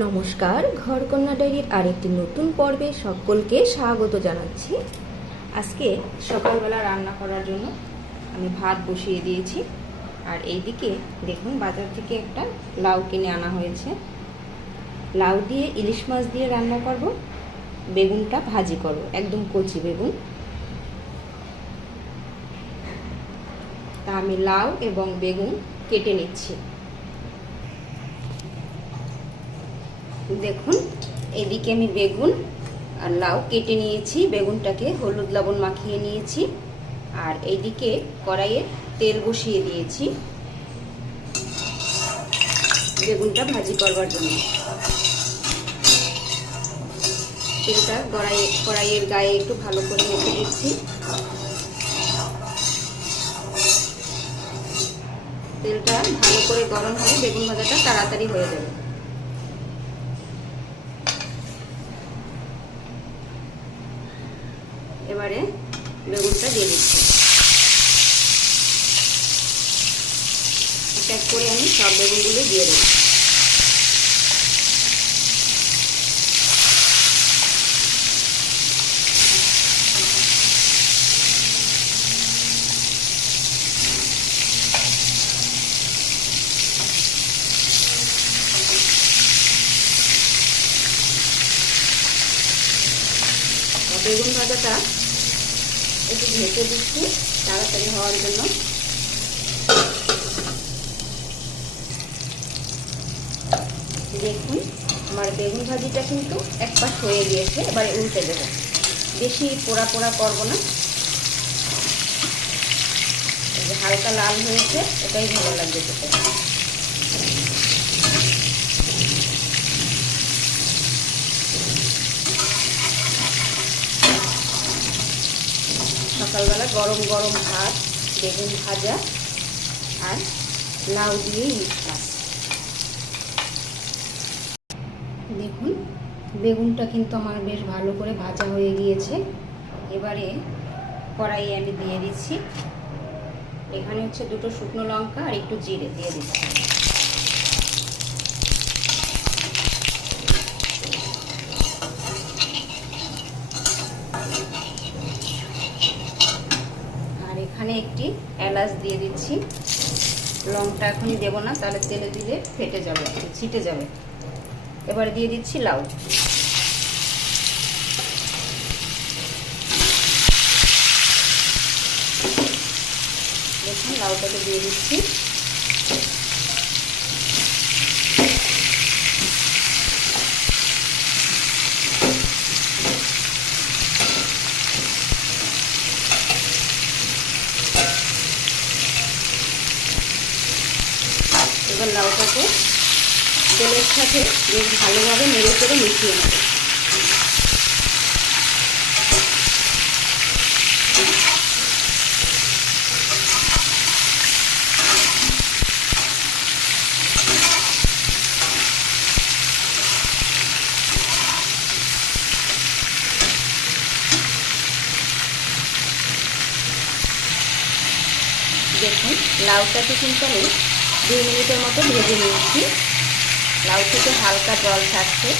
নমস্কার, ঘরকন্যা ডায়েরির আরেকটি নতুন পর্বে সকলকে স্বাগত জানাচ্ছি। আজকে সকালবেলা রান্না করার জন্য আমি ভাত বসিয়ে দিয়েছি। আর এইদিকে দেখুন, বাজার থেকে একটা লাউ কিনে আনা হয়েছে। লাউ দিয়ে ইলিশ মাছ দিয়ে রান্না করব, বেগুনটা ভাজি করব, একদম কচি বেগুন। তা আমি লাউ এবং বেগুন কেটে নিচ্ছি। দেখুন, এদিকে আমি বেগুন আর লাউ কেটে নিয়েছি, বেগুনটাকে হলুদ লবণ মাখিয়ে নিয়েছি। আর এইদিকে কড়াইয়ে তেল বসিয়ে দিয়েছি বেগুনটা ভাজি করবার জন্য। তেলটা কড়াইয়ের গায়ে একটু ভালো করে মেখে দিচ্ছি। তেলটা ভালো করে গরম হলে বেগুন ভাজাটা তাড়াতাড়ি হয়ে যাবে। এবারে বেগুনটা দিয়ে দিচ্ছি। এক এক করে আমি সব বেগুনগুলো দিয়ে দেবো। বেগুন ভাজাটা একটু ঢেকে দিচ্ছি তাড়াতাড়ি হওয়ার জন্য। দেখুন, আমার বেগুন ভাজিটা কিন্তু এক পাশ হয়ে গিয়েছে। এবারে উল্টে দেবো, বেশি পোড়া পোড়া করবো না। হালকা লাল হয়েছে, এটাই ভালো লাগবে খেতে। সকালবেলা গরম গরম ভাত, বেগুন ভাজা আর লাউ দিয়ে ইলিশ মাছ। দেখুন, বেগুনটা কিন্তু আমার বেশ ভালো করে ভাজা হয়ে গিয়েছে। এবারে কড়াইয়ে আমি দিয়ে দিচ্ছি, এখানে হচ্ছে দুটো শুকনো লঙ্কা আর একটু জিরে দিয়ে দিচ্ছি। আর এখানে একটি এলাচ দিয়ে দিচ্ছি। লংটা এখনই দেবো না, তাহলে তেলে দিলে ফেটে যাবে, ছিটে যাবে। এবারে দিয়ে দিচ্ছি লাউ। দেখুন, লাউটাকে দিয়ে দিচ্ছি। এবার লাউটাকে তেলের সাথে বেশ ভালোভাবে নেড়ে চেড়ে মিশিয়ে নেব। দেখুন, লাউটাকে কিন্তু আমি 2 মিনিটের মতো ভেজে নিয়েছি। লাউ থেকে হালকা জল থাকছে।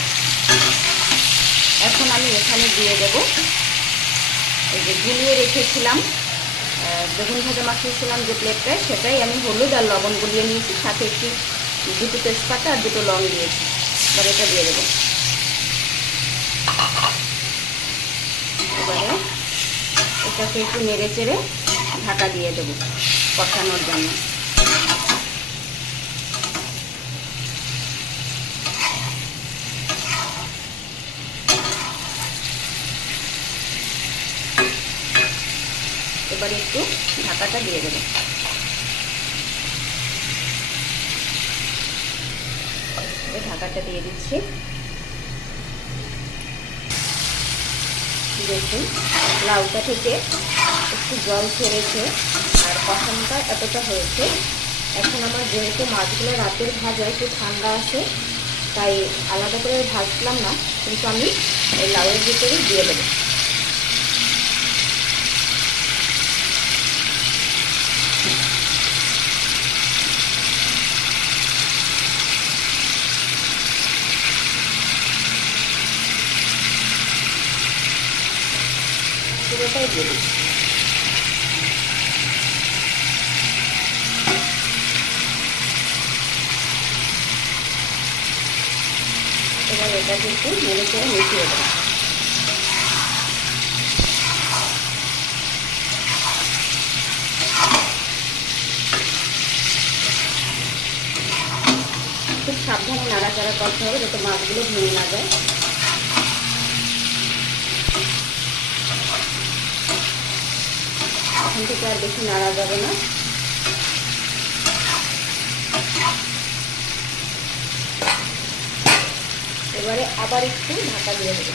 এখন আমি এখানে দিয়ে দেব এই যে গুলিয়ে রেখেছিলাম, বেগুন ভাজা মাখিয়েছিলাম যে প্লেটটায়, সেটাই আমি হলুদ আর লবণ গুলিয়ে নিয়েছি, সাথে দুটো তেজপাতা আর দুটো লং দিয়েছি। এবার এটা দিয়ে দেবো। এবারে এটাকে একটু নেড়ে চেড়ে ঢাকা দিয়ে দেবো কষানোর জন্য। এবারে একটু ঢাকাটা দিয়ে দেবো। ঢাকাটা দিয়ে দিচ্ছি। দেখুন, লাউটা থেকে একটু জল ছেড়েছে আর কষানোটা এতটা হয়েছে। এখন আমার যেহেতু মাছগুলো রাতের ভাজা একটু ঠান্ডা আছে, তাই আলাদা করে ভাজলাম না, কিন্তু আমি এই লাউয়ের ভিতরেই দিয়ে দেবো। পুরোটাই দিয়ে দিই। এবার এটা কিন্তু নেড়ে চেড়ে মিশিয়ে দেবো। খুব সাবধানে নাড়াচাড়া করতে হবে যাতে মাছগুলো ভেঙে না যায়। এখন থেকে আর বেশি নাড়া যাবে না। এবারে আবার একটু ঢাকা দিয়ে দেবো।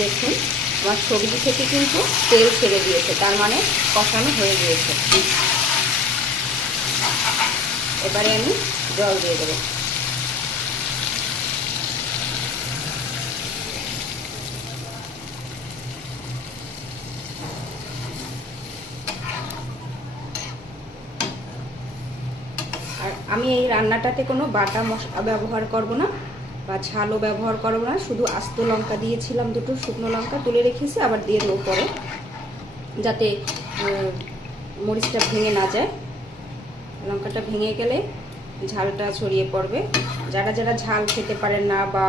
দেখুন আমার সবজি থেকে কিন্তু তেল ছেড়ে দিয়েছে, তার মানে কষানো হয়ে গিয়েছে। এবারে আমি জল দিয়ে দেবো। আর আমি এই রান্নাটাতে কোনো বাটা মশলা ব্যবহার করব না বা ঝালও ব্যবহার করব না, শুধু আস্ত লঙ্কা দিয়েছিলাম, দুটো শুকনো লঙ্কা তুলে রেখেছি, আবার দিয়ে দেবো পরে, যাতে মরিচটা ভেঙে না যায়। লঙ্কাটা ভেঙে গেলে ঝালটা ছড়িয়ে পড়বে। যারা যারা ঝাল খেতে পারেন না বা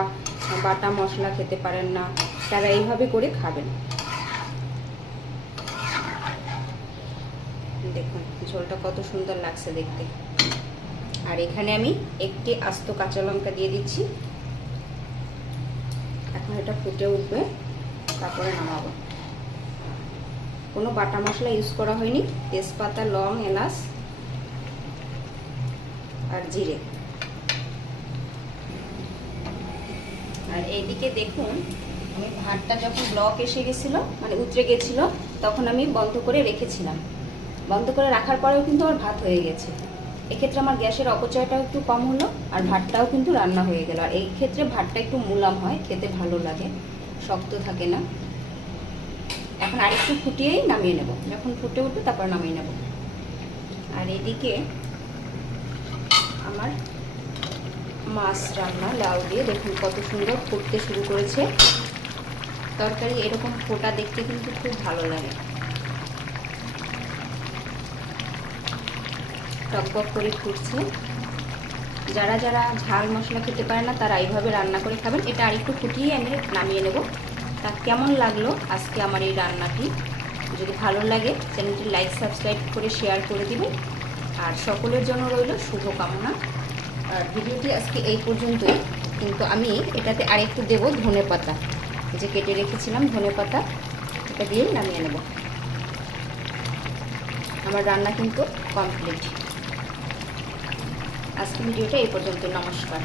বাটা মশলা খেতে পারেন না, তারা এইভাবে করে খাবেন। দেখুন ঝোলটা কত সুন্দর লাগছে দেখতে। আর এখানে আমি একটি আস্ত কাঁচা লঙ্কা দিয়ে দিচ্ছি। এখন এটা ফুটে উঠবে, তারপরে নামাবো। কোনো বাটা মশলা ইউজ করা হয়নি, তেজপাতা, লং, এলাচ আর জিরে। আর এইদিকে দেখুন আমি ভাতটা যখন ব্লক এসে গেছিলো, মানে উতরে গেছিল, তখন আমি বন্ধ করে রেখেছিলাম। বন্ধ করে রাখার পরেও কিন্তু আমার ভাত হয়ে গেছে। এক্ষেত্রে আমার গ্যাসের অপচয়টাও একটু কম হলো, আর ভাতটাও কিন্তু রান্না হয়ে গেল। আর এই ক্ষেত্রে ভাতটা একটু মুলাম হয়, খেতে ভালো লাগে, শক্ত থাকে না। এখন আরেকটু ফুটিয়েই নামিয়ে নেব। যখন ফুটে উঠবে তারপর নামিয়ে নেব। আর এদিকে আমার মাছ রান্না লাউ দিয়ে দেখুন কত সুন্দর ফুটতে শুরু করেছে। তরকারি এরকম ফোটা দেখতে কিন্তু খুব ভালো লাগে, টকবক করে ফুটছে। যারা যারা ঝাল মশলা খেতে পারে না তারা এইভাবে রান্না করে খাবেন। এটা আরেকটু ফুটিয়ে আমি নামিয়ে নেব। তা কেমন লাগলো আজকে আমার এই রান্নাটি? যদি ভালো লাগে চ্যানেলটি লাইক সাবস্ক্রাইব করে শেয়ার করে দিবেন। আর সকলের জন্য রইল শুভকামনা। আর ভিডিওটি আজকে এই পর্যন্তই, কিন্তু আমি এটাতে আরেকটু দেবো ধনেপাতা, যে কেটে রেখেছিলাম ধনেপাতা, এটা দিয়ে নামিয়ে নেব। আমার রান্না কিন্তু কমপ্লিট। আজকে ভিডিওটা এই পর্যন্ত। নমস্কার।